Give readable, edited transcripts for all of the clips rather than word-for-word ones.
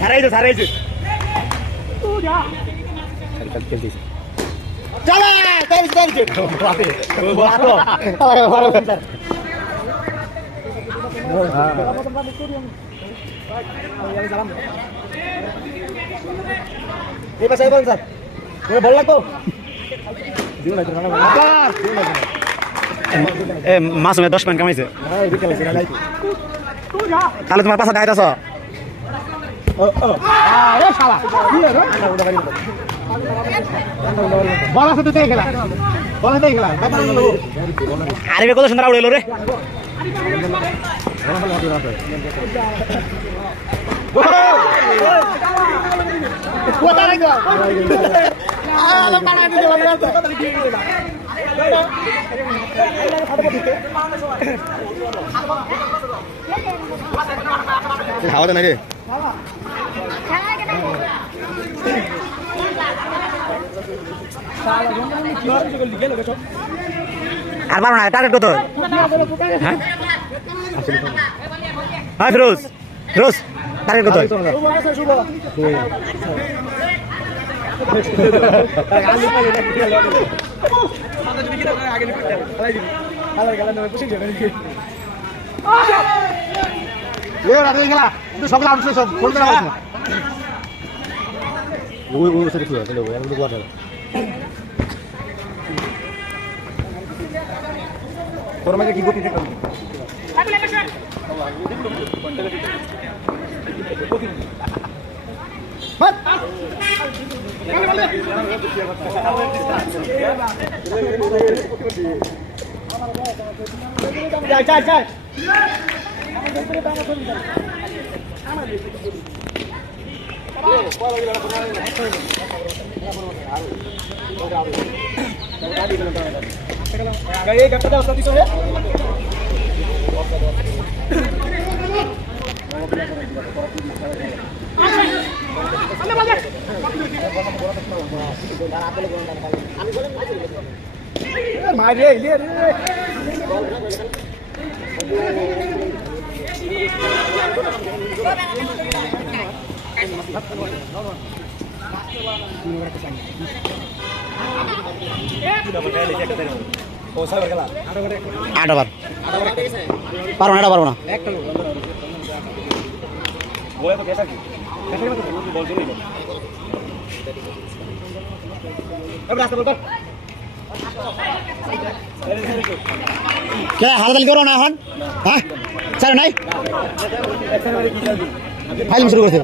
ছাড়াইছে ছাড়াইছে চলে ভাল লাগতো মাছ 10 পয়েন্ট কামাইছে তাহলে তোমার পাশে গাইতেছ আরে কত সুন্দর উড়ে এলো রে খাওয়া না রে আর পারো না টার্গেট কত হ্যাঁ হ্যাঁ ফিরোজ ফিরোজ টার্গেট কত কি গতি পারবো না পারবো না হাতালি করো না এখন হ্যাঁ স্যার নাই ফাইল শুরু করছে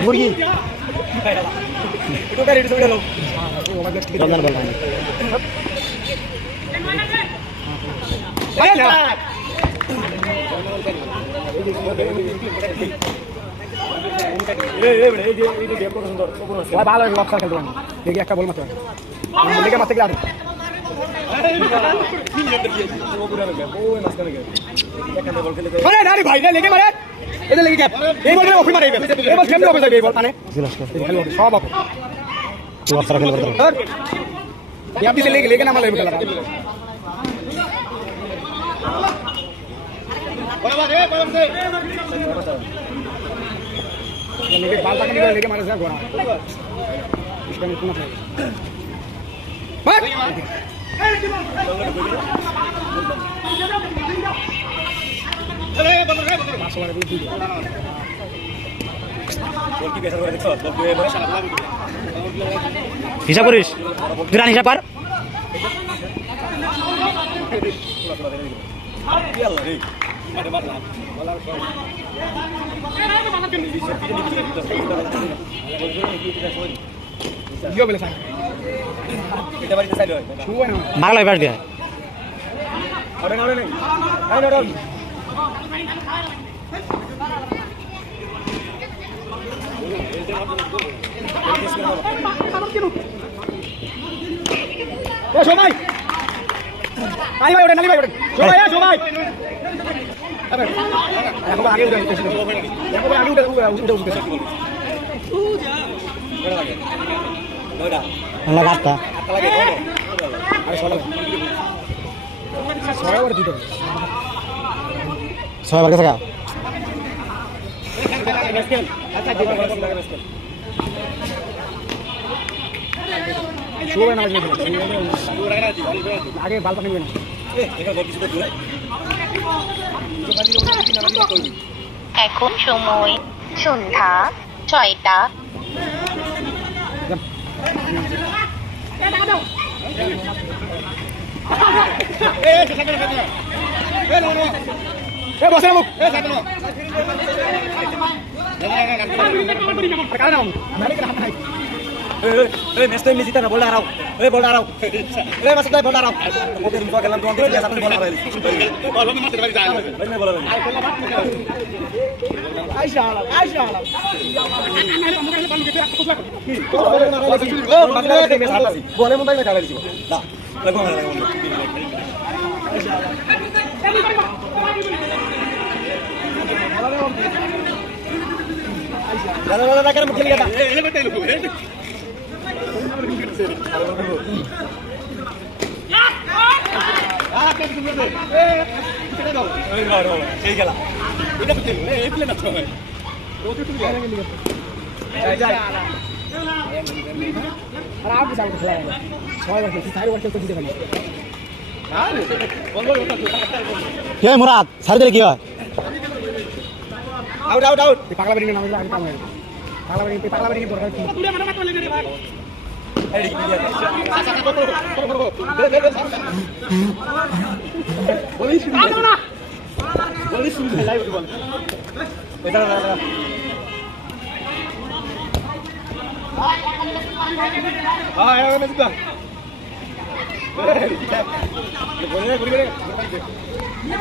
মুরগি ভালো খেলতে দেখি একটা বল মাত্র লেগে মারতে গেলে ভাই লেগে মারে এদের লেগে এই বল অফি মারে এই বল কেমনে হবে এই বল মানে সব অফ তুই অফ খেলতে পারবি আপনি লেগে লেগে না মারলে খেলা লেগে মারে ঘোড়া হিসাব করিস দুরান হিসাব পার বাংলায় পাস দিয়া ও সবাই আই ভাই ওটা নালি ভাই ওটা সবাই সবাই এখন আগে উঠে এখন আগে উঠে আমরা গাছটা আরে সবাই দিতে সবাই কাছে গা শুয়ে না আগে বাল পানি না এখন সময় সন্ধ্যা 6টা। বসে মুখ ম্যাচ তো এমনি জিতে না বল হারাও বল হারাও মাসুদ ভাই বল হারাও ওদের মুখ খেলাম তোমাদের প্লেয়ার আপনি বল হারাইলি বল আমি মারতে পারি যাই বল আইসা আইসা বলে মোবাইল মে খেলা দিছি না লাগো la la cara mukhe liya ele bete lo সেই খেলা এটা তো এই প্লে না তো ভাই রোতে তুমি যাই আর আপ যাও খেলা সবাই বলছে 4 বার খেলতে দিতে পারি আরে বল বল কি হয় মুরাদ সারি দিলে কি হয় আউট আউট আউট পাগলা বেরিয়ে নাম আগে কাম হয় পাগলা বেরিয়ে দরকার কি তুই মারা মারতে লাগে রে ভাই এই বলিস না বলিস শুনে লাইভ বল এটা না হ্যাঁ আয় মেসিদা বলে বলে